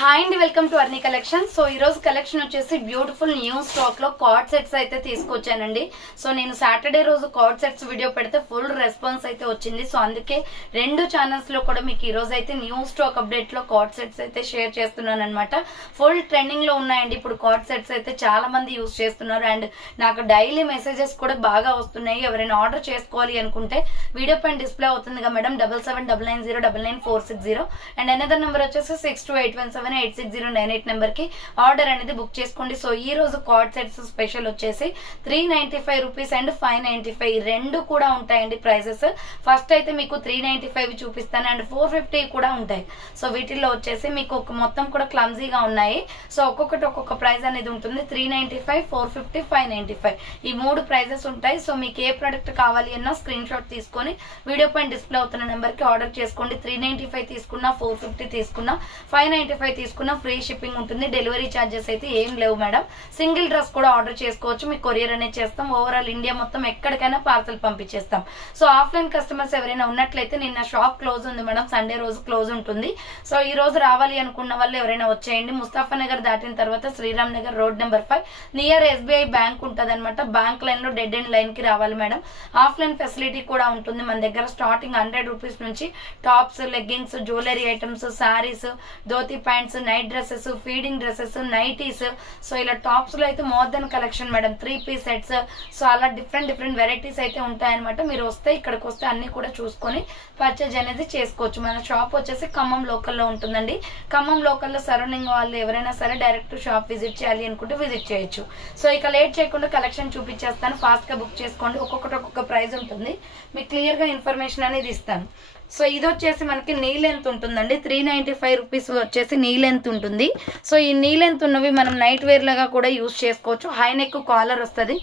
Hi అండి, welcome to Arni collection. So ఈ రోజు కలెక్షన్ వచ్చేసి బ్యూటిఫుల్ న్యూ స్టాక్ లో కార్డ్ సెట్స్ అయితే తీసుకొచ్చానండి. సో నేను సాటర్డే రోజు కార్డ్ సెట్స్ వీడియో పెడితే ఫుల్ రెస్పాన్స్ అయితే వచ్చింది. సో అందుకే రెండు ఛానల్స్ లో కూడా మీకు ఈ రోజు అయితే న్యూ స్టాక్ అప్డేట్ లో కార్డ్ సెట్స్ అయితే షేర్ చేస్తున్నాను అనమాట. ఫుల్ ట్రెండింగ్ లో ఉన్నాయండి ఇప్పుడు కార్డ్ సెట్స్ అయితే, చాలా మంది యూజ్ చేస్తున్నారు అండ్ నాకు డైలీ మెసేజెస్ కూడా బాగా వస్తున్నాయి. ఎవరైనా ఆర్డర్ చేసుకోవాలి అనుకుంటే వీడియో పైన డిస్ప్లే అవుతుందిగా మేడం 7799099460 అండ్ అనదర్ నెంబర్ వచ్చేసి 6281786098 నెంబర్ కి ఆర్డర్ అనేది బుక్ చేసుకోండి. సో ఈ రోజు కార్డ్ సెట్స్ స్పెషల్ వచ్చేసి 395 రూపీస్ అండ్ 595 రెండు కూడా ఉంటాయండి ప్రైసెస్. ఫస్ట్ అయితే మీకు 395 చూపిస్తాను అండ్ 450 కూడా ఉంటాయి. సో వీటిల్లో వచ్చేసి మీకు మొత్తం కూడా క్లమ్జీగా ఉన్నాయి. సో ఒక్కొక్కటి ఒక్కొక్క ప్రైస్ అనేది ఉంటుంది. 395, 450, 595 ఈ మూడు ప్రైజెస్ ఉంటాయి. సో మీకు ఏ ప్రొడక్ట్ కావాలి అన్నా స్క్రీన్ షాట్ తీసుకొని వీడియో పైన డిస్ప్లే అవుతున్న నెంబర్ కి ఆర్డర్ చేసుకోండి. 395 తీసుకున్నా, 450 తీసుకున్నా, 595 తీసుకున్నా ఫ్రీ షిప్పింగ్ ఉంటుంది. డెలివరీ ఛార్జెస్ అయితే ఏం లేవు మేడం. సింగిల్ డ్రెస్ కూడా ఆర్డర్ చేసుకోవచ్చు, మీకు కొరియర్ అనేది చేస్తాం. ఓవరాల్ ఇండియా మొత్తం ఎక్కడికైనా పార్సల్ పంపించేస్తాం. సో ఆఫ్లైన్ కస్టమర్స్ ఎవరైనా ఉన్నట్లయితే నిన్న షాప్ క్లోజ్ ఉంది మేడం, సండే రోజు క్లోజ్ ఉంటుంది. సో ఈ రోజు రావాలి అనుకున్న వాళ్ళు ఎవరైనా వచ్చేయండి. ముస్తాఫా నగర్ దాటిన తర్వాత Sriram Nagar road number 5 near SBI bank ఉంటుంది అనమాట. బ్యాంక్ లైన్ లో డెడ్ అండ్ లైన్ కి రావాలి మేడం. ఆఫ్లైన్ ఫెసిలిటీ కూడా ఉంటుంది మన దగ్గర. స్టార్టింగ్ 100 రూపీస్ నుంచి tops, leggings, jewellery items, saris, dhoti pants, night dresses, feeding dresses, nighties. So ఇలా టాప్స్ లో అయితే more than collection madam. 3 piece sets, so అలా డిఫరెంట్ వెరైటీస్ అయితే ఉంటాయన్నమాట. మీరు వస్తే ఇక్కడికి వస్తే అన్ని కూడా చూసుకొని పర్చేజ్ అనేది చేసుకోవచ్చు. మన షాప్ వచ్చేసి ఖమ్మం లోకల్లో ఉంటుందండి. ఖమ్మం లోకల్లో సరౌండింగ్ వాళ్ళు ఎవరైనా సరే డైరెక్ట్ షాప్ విజిట్ చేయాలి అనుకుంటే విజిట్ చేయొచ్చు. సో ఇక లేట్ చేయకుండా కలెక్షన్ చూపించేస్తాను. ఫాస్ట్ గా బుక్ చేసుకోండి. ఒక్కొక్కటి ఒక్కొక్క ప్రైస్ ఉంటుంది, మీకు క్లియర్ గా ఇన్ఫర్మేషన్ అనేది ఇస్తాను. సో ఇది వచ్చేసి మనకి నీ లెంత్ ఉంటుందండి. 395 రూపీస్ వచ్చేసి నీ లెంత్ ఉంటుంది. సో ఈ నీ లెంత్ ఉన్నవి మనం నైట్ వేర్ లాగా కూడా యూజ్ చేసుకోవచ్చు. హై నెక్ కాలర్ వస్తుంది.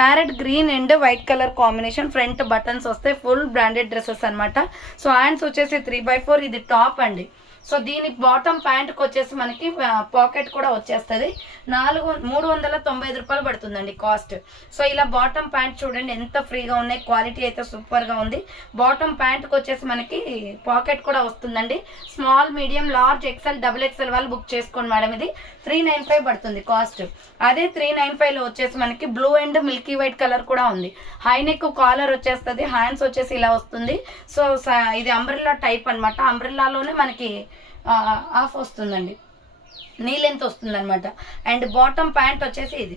Parrot green and white colour combination. Front buttons వస్తాయి. ఫుల్ బ్రాండెడ్ డ్రెస్సెస్ అనమాట. సో హ్యాండ్స్ వచ్చేసి 3/4. ఇది టాప్ అండి. సో దీని బాటమ్ ప్యాంట్ కి వచ్చేసి మనకి పాకెట్ కూడా వచ్చేస్తుంది. 395 రూపాయలు పడుతుందండి కాస్ట్. సో ఇలా బాటమ్ ప్యాంట్ చూడండి ఎంత ఫ్రీగా ఉన్నాయి. క్వాలిటీ అయితే సూపర్ గా ఉంది. బాటమ్ ప్యాంట్ కి వచ్చేసి మనకి పాకెట్ కూడా వస్తుందండి. Small, medium, large, XL, XXL వాళ్ళు బుక్ చేసుకోండి మేడం. ఇది 395 పడుతుంది కాస్ట్. అదే 395 లో వచ్చేసి మనకి blue and Milky white colour కూడా ఉంది. హై నెక్ కాలర్ వచ్చేస్తుంది. హ్యాండ్స్ వచ్చేసి ఇలా వస్తుంది. సో ఇది అంబ్రెల్లా టైప్ అనమాట. అంబ్రెల్లాలోనే మనకి ఆఫ్ వస్తుందండి, నీ లెంత్ వస్తుంది అనమాట. అండ్ బాటమ్ ప్యాంట్ వచ్చేసి ఇది.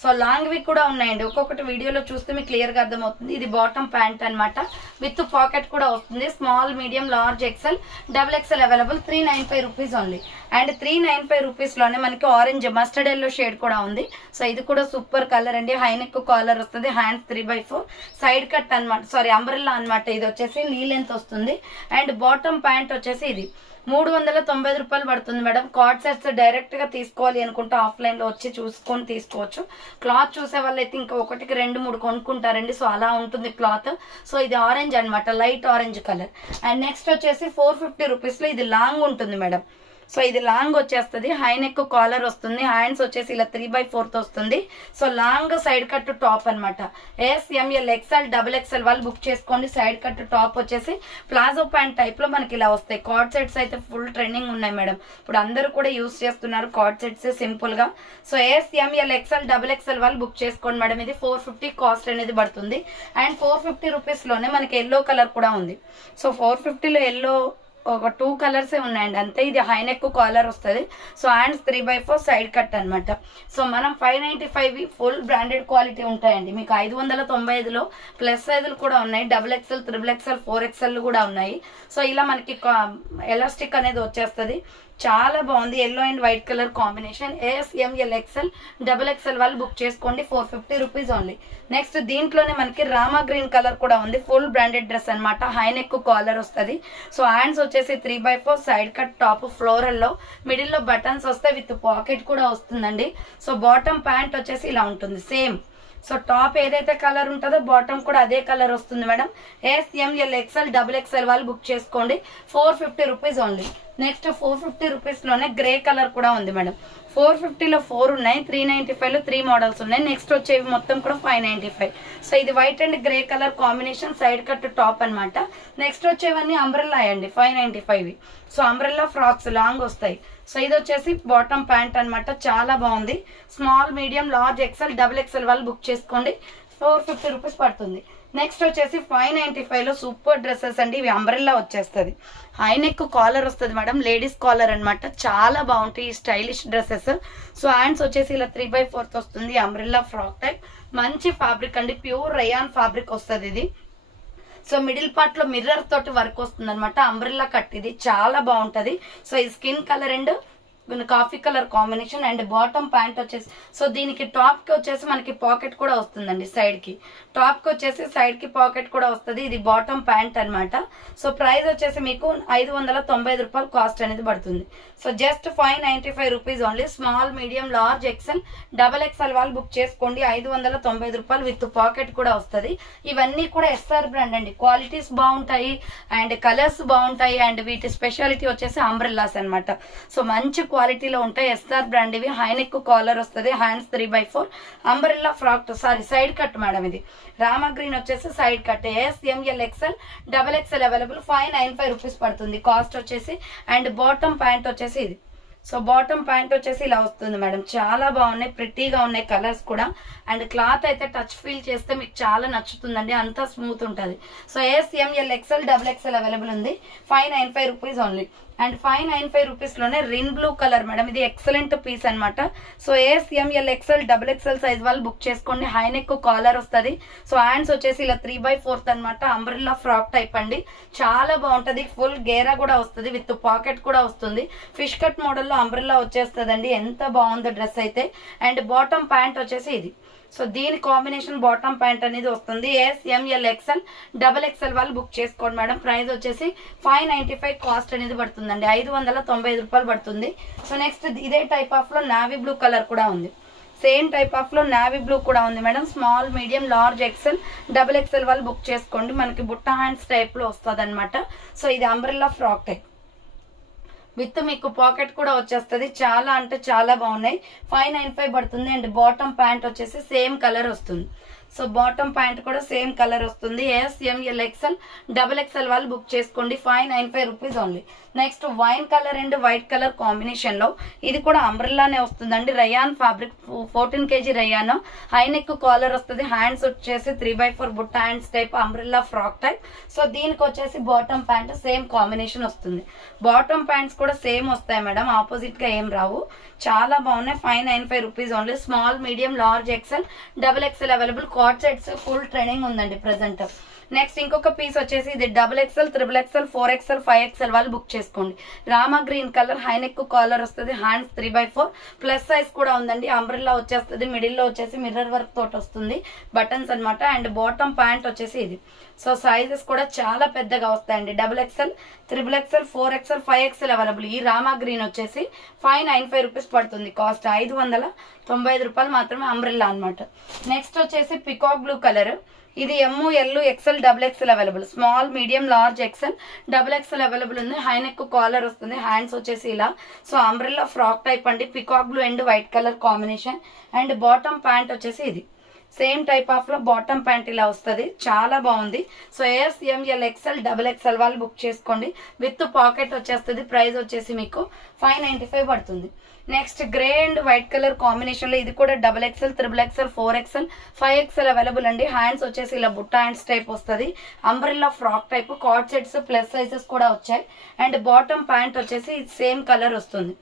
సో లాంగ్ వి కూడా ఉన్నాయండి. ఒక్కొక్కటి వీడియోలో చూస్తే మీకు క్లియర్ గా అర్థమవుతుంది. ఇది బాటమ్ ప్యాంట్ అనమాట. విత్ పాకెట్ కూడా వస్తుంది. Small, medium, large, XL, XXL available. 395 rupees only. And 395 rupees లోనే మనకి ఆరెంజ్ మస్టర్డ్ ఎల్లో షేడ్ కూడా ఉంది. సో ఇది కూడా సూపర్ కలర్ అండి. హై నెక్ కాలర్ వస్తుంది. హ్యాండ్స్ 3/4. సైడ్ కట్ అనమాట, సారీ అంబ్రెల్లా అనమాట. ఇది వచ్చేసి నీ లెంత్ వస్తుంది. అండ్ బాటమ్ ప్యాంట్ వచ్చేసి ఇది 395 రూపాయలు పడుతుంది మేడం. కార్డ్ సెట్స్ డైరెక్ట్ గా తీసుకోవాలి అనుకుంటే ఆఫ్లైన్ లో వచ్చి చూసుకొని తీసుకోవచ్చు. క్లాత్ చూసే వాళ్ళు అయితే ఇంకా 1కి 2, 3 కొనుక్కుంటారండి. సో అలా ఉంటుంది క్లాత్. సో ఇది ఆరెంజ్ అనమాట, light orange colour. And next వచ్చేసి 450 రూపీస్ లో ఇది లాంగ్ ఉంటుంది మేడం. సో ఇది లాంగ్ వచ్చేస్తుంది. హై నెక్ కాలర్ వస్తుంది. హ్యాండ్స్ వచ్చేసి ఇలా 3/4 వస్తుంది. So long side cut top అనమాట. S, M, L, XL, XXL వాళ్ళు బుక్ చేసుకోండి. సైడ్ కట్ టాప్ వచ్చేసి ప్లాజో ప్యాంట్ టైప్ లో మనకి ఇలా వస్తాయి. కార్డ్ సెట్స్ అయితే ఫుల్ ట్రెండింగ్ ఉన్నాయి మేడం. ఇప్పుడు అందరూ కూడా యూజ్ చేస్తున్నారు కార్డ్ సెట్స్ సింపుల్ గా. So S, M, L, XL, XXL వాళ్ళు బుక్ చేసుకోండి మేడం. ఇది 450 కాస్ట్ అనేది పడుతుంది. అండ్ 450 రూపీస్ లోనే మనకి ఎల్లో కలర్ కూడా ఉంది. సో 450 లో ఎల్లో ఒక 2 కలర్స్ ఉన్నాయండి అంతే. ఇది హై నెక్ కాలర్ వస్తుంది. సో హ్యాండ్స్ 3/4 సైడ్ కట్ అనమాట. సో మనం 595 ఫుల్ బ్రాండెడ్ క్వాలిటీ ఉంటాయండి. మీకు 595 లో ప్లస్ సైజులు కూడా ఉన్నాయి. XXL, XXL, 4XL కూడా ఉన్నాయి. సో ఇలా మనకి ఎలాస్టిక్ అనేది వచ్చేస్తుంది. చాలా బాగుంది. Yellow and white colour combination. S, M, L, XL, XXL వాళ్ళు బుక్ చేసుకోండి. 450 రూపీస్ ఓన్లీ. నెక్స్ట్ దీంట్లోనే మనకి రామా గ్రీన్ కలర్ కూడా ఉంది. ఫుల్ బ్రాండెడ్ డ్రెస్ అనమాట. హై నెక్ కాలర్ వస్తుంది. సో హ్యాండ్స్ వచ్చేసి 3/4 సైడ్ కట్ టాప్ ఫ్లోరల్ లో. మిడిల్ లో బటన్స్ వస్తాయి. విత్ పాకెట్ కూడా వస్తుందండి. సో బాటమ్ ప్యాంట్ వచ్చేసి ఇలా ఉంటుంది సేమ్. సో టాప్ ఏదైతే కలర్ ఉంటుందో బాటమ్ కూడా అదే కలర్ వస్తుంది madam. S, M, L, XL, XXL వాళ్ళు బుక్ చేసుకోండి. 450 రూపీస్ ఓన్లీ. నెక్స్ట్ 450 రూపీస్ లోనే గ్రే కలర్ కూడా ఉంది మేడం. 450లో 4 ఉన్నాయి, 395లో 3 మోడల్స్ ఉన్నాయి. నెక్స్ట్ వచ్చేవి మొత్తం కూడా 595. సో ఇది white and grey colour combination, side cut top అన్నమాట. నెక్స్ట్ వచ్చేవన్నీ అంబ్రెల్లా అండి 595. సో అంబ్రెల్లా ఫ్రాక్స్ లాంగ్ వస్తాయి. సో ఇది వచ్చేసి బాటమ్ ప్యాంట్ అన్నమాట, చాలా బాగుంది. Small, medium, large, XL, double XL వాళ్ళు బుక్ చేసుకోండి. 450 రూపీస్ పడుతుంది. నెక్స్ట్ వచ్చేసి 595లో సూపర్ డ్రెస్సెస్ అండి. ఇవి అంబ్రెల్లా వచ్చేస్తుంది, హై నెక్ కాలర్ వస్తుంది మేడం, లేడీస్ కాలర్ అన్నమాట. చాలా బాగుంటాయి ఈ స్టైలిష్ డ్రెస్సెస్. సో హ్యాండ్స్ వచ్చేసి ఇలా 3/4 వస్తుంది, అంబ్రెల్లా ఫ్రాక్ టైప్. మంచి ఫ్యాబ్రిక్ అండి, ప్యూర్ రయాన్ ఫ్యాబ్రిక్ వస్తుంది ఇది. సో మిడిల్ పార్ట్ లో మిర్రర్ తోటి వర్క్ వస్తుంది అనమాట, అంబ్రెల్లా కట్. ఇది చాలా బాగుంటది. సో ఈ skin colour and coffee colour combination and bottom pant వచ్చేసి, సో దీనికి టాప్ కి వచ్చేసి మనకి పాకెట్ కూడా వస్తుందండి. సైడ్ కి టాప్ కి వచ్చేసి సైడ్ కి పాకెట్ కూడా వస్తుంది. ఇది బాటమ్ ప్యాంట్ అన్నమాట. సో ప్రైస్ వచ్చేసి మీకు 595 రూపాయలు కాస్ట్ అనేది పడుతుంది. So just 595 rupees only. Small, medium, large, XL, double XL వాళ్ళు బుక్ చేసుకోండి. 590 రూపాయలు విత్ పాకెట్ కూడా వస్తుంది. ఇవన్నీ కూడా ఎస్ఆర్ బ్రాండ్ అండి, క్వాలిటీస్ బాగుంటాయి అండ్ కలర్స్ బాగుంటాయి అండ్ వీటి స్పెషాలిటీ వచ్చేసి అంబ్రెల్లాస్ అన్నమాట. సో మంచి క్వాలిటీలో ఉంటాయి, ఎస్ఆర్ బ్రాండ్ ఇవి. హై నెక్ కాలర్ వస్తుంది, hands 3/4, umbrella frock, sari side cut madam. ఇది రామా గ్రీన్ వచ్చేసి side cut. SML, XL, double XL available. 595 rupees పడుతుంది కాస్ట్ వచ్చేసి. అండ్ బాటమ్ ప్యాంట్ వచ్చేసి ఇది. సో బాటమ్ ప్యాంట్ వచ్చేసి ఇలా వస్తుంది మేడం, చాలా బాగున్నాయి, ప్రిటీగా ఉన్నాయి కలర్స్ కూడా. అండ్ క్లాత్ అయితే టచ్ ఫీల్ చేస్తే మీకు చాలా నచ్చుతుందండి, అంతా స్మూత్ ఉంటుంది. So SML, XL, double XL available ఉంది. 595 రూపీస్ ఓన్లీ. అండ్ 595 రూపీస్ లోనే రిన్ బ్లూ కలర్ మేడం, ఇది ఎక్సలెంట్ పీస్ అన్నమాట. So SML, XL, double XL size వాళ్ళు బుక్ చేసుకోండి. హై నెక్ కాలర్ వస్తుంది. సో హ్యాండ్స్ వచ్చేసి ఇలా 3/4 అనమాట, అంబ్రెల్లా ఫ్రాక్ టైప్ అండి, చాలా బాగుంటది. ఫుల్ గేరా కూడా వస్తుంది, విత్ పాకెట్ కూడా వస్తుంది. ఫిష్ కట్ మోడల్లో అంబ్రెల్లా వచ్చేస్తుందండి, ఎంత బాగుందో డ్రెస్ అయితే. అండ్ బాటమ్ ప్యాంట్ వచ్చేసి ఇది. సో దీని కాంబినేషన్ బాటమ్ ప్యాంట్ అనేది వస్తుంది. SML, XL, డబల్ ఎక్సెల్ వాళ్ళు బుక్ చేసుకోండి మేడం. ప్రైస్ వచ్చేసి 595 కాస్ట్ అనేది పడుతుందండి, 595 రూపాయలు పడుతుంది. సో నెక్స్ట్ ఇదే టైప్ ఆఫ్ లో నావీ బ్లూ కలర్ కూడా ఉంది. సేమ్ టైప్ ఆఫ్ లో నావీ బ్లూ కూడా ఉంది madam. Small, medium, large, XL, double XL వాళ్ళు బుక్ చేసుకోండి. మనకి బుట్ట హ్యాండ్స్ టైప్ లో వస్తుంది అనమాట. సో ఇది అంబ్రెల్లా ఫ్రాక్ టైప్ విత్ మీకు పాకెట్ కూడా వచ్చేస్తుంది. చాలా అంటే చాలా బాగున్నాయి. 595 పడుతుంది. అండ్ బాటమ్ ప్యాంట్ వచ్చేసి సేమ్ కలర్ వస్తుంది. సో బాటమ్ ప్యాంట్ కూడా సేమ్ కలర్ వస్తుంది. SML, XL, డబల్ ఎక్సెల్ వాళ్ళు బుక్ చేసుకోండి. 595 rupees only. Next wine colour and white colour combination లో ఇది కూడా అంబ్రెల్లానే వస్తుందండి, rayon fabric, 14 kg rayon. High neck collar వస్తుంది. హ్యాండ్స్ వచ్చేసి 3/4 బుట్ట hands type, umbrella frock type. So దీనికి వచ్చేసి బాటమ్ ప్యాంట్ సేమ్ కాంబినేషన్ వస్తుంది. బాటమ్ ప్యాంట్స్ కూడా సేమ్ వస్తాయి మేడం, ఆపోజిట్ గా ఏం రావు. చాలా బాగున్నాయి. 595 rupees only. Small, medium, large, XL, double XL available. Co-ord sets full trending ఉందండి ప్రెసెంట్. నెక్స్ట్ ఇంకొక పీస్ వచ్చేసి ఇది double XL, triple XL, 4XL, 5XL వాళ్ళు బుక్ చేసుకోండి. Rama green colour, high neck collar వస్తుంది. హ్యాండ్స్ 3/4, ప్లస్ సైజ్ కూడా ఉందండి. Umbrella వచ్చేస్తుంది, మిడిల్ లో వచ్చేసి మిర్రర్ వర్క్ తోటి వస్తుంది, బటన్స్ అన్నమాట. అండ్ బాటమ్ ప్యాంట్ వచ్చేసి ఇది. సో సైజెస్ కూడా చాలా పెద్దగా వస్తాయండి. Double XL, triple XL, 4XL, 5XL available. ఈ రామా గ్రీన్ వచ్చేసి 595 రూపీస్ పడుతుంది కాస్ట్. 595 రూపాయలు మాత్రమే, అంబ్రెల్లా అన్నమాట. నెక్స్ట్ వచ్చేసి పికాక్ బ్లూ కలర్. ఇది ML, XL, double XL available. Small, medium, large, XL, double XL available ఉంది. హై నెక్ కాలర్ వస్తుంది. హ్యాండ్స్ వచ్చేసి ఇలా. సో అంబ్రెల్లా ఫ్రాక్ టైప్ అండి, peacock blue and white colour combination. And bottom pant వచ్చేసి ఇది. Same type of లో bottom pant ఇలా వస్తుంది, చాలా బాగుంది. So SML, XL, double XL వాళ్ళు బుక్ చేసుకోండి. విత్ పాకెట్ వచ్చేస్తుంది. ప్రైస్ వచ్చేసి మీకు 595 పడుతుంది. Next grey and white colour combination లో ఇది కూడా double XL, triple XL, 4XL, 5XL available అండి. హ్యాండ్స్ వచ్చేసి ఇలా బుట్ట హ్యాండ్స్ టైప్ వస్తుంది. Umbrella frock type, co-ord sets plus sizes కూడా వచ్చాయి. అండ్ బాటమ్ ప్యాంట్ వచ్చేసి సేమ్ కలర్ వస్తుంది,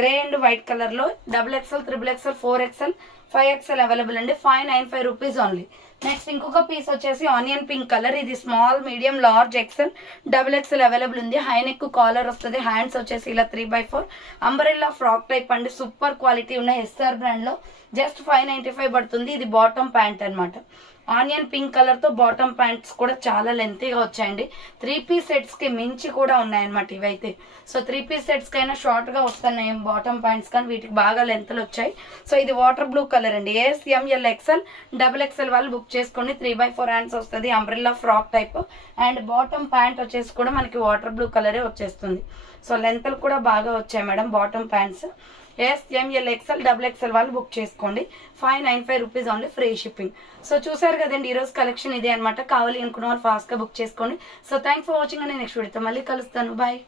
గ్రే అండ్ వైట్ కలర్ లో. Double XL, triple XL, 4XL, 5XL available అండి. 595 రూపీస్ ఓన్లీ. నెక్స్ట్ ఇంకొక పీస్ వచ్చేసి ఆనియన్ పింక్ కలర్. ఇది small, medium, large, XL, double XL available ఉంది. హై నెక్ కాలర్ వస్తుంది. Hands వచ్చేసి ఇలా 3/4 అంబ్రెల్లా ఫ్రాక్ టైప్ అండి. సూపర్ క్వాలిటీ ఉన్న SR బ్రాండ్ లో జస్ట్ 595 పడుతుంది. ఇది బాటమ్ ప్యాంట్ అన్నమాట. ఆనియన్ పింక్ కలర్ తో బాటమ్ ప్యాంట్స్ కూడా చాలా లెంతీగా వచ్చాయండి. 3 పీస్ సెట్స్ కి మించి కూడా ఉన్నాయన్నమాట ఇవైతే. సో 3 పీస్ సెట్స్ కైనా షార్ట్ గా వస్తున్నాయి బాటమ్ ప్యాంట్స్, కానీ వీటికి బాగా లెంత్లు వచ్చాయి. సో ఇది వాటర్ బ్లూ కలర్ అండి. SML, XL, డబుల్ ఎక్సెల్ వాళ్ళు బుక్ చేసుకోండి. 3/4 హ్యాండ్స్ వస్తుంది, umbrella frock type. And bottom pant వచ్చేసి కూడా మనకి వాటర్ బ్లూ కలరే వచ్చేస్తుంది. సో లెంత్లు కూడా బాగా వచ్చాయి madam bottom pants. SML XL XXL వాళ్ళు బుక్ చేసుకోండి. 595 rupees only, free shipping. So చూసారు కదండి ఈరోజు కలెక్షన్ ఇదే అనమాట. కావాలి అనుకున్న వాళ్ళు ఫాస్ట్గా బుక్ చేసుకోండి. సో థ్యాంక్స్ ఫర్ వాచింగ్ అండి. నెక్స్ట్ వీడియోతో మళ్ళీ కలుస్తాను. బాయ్.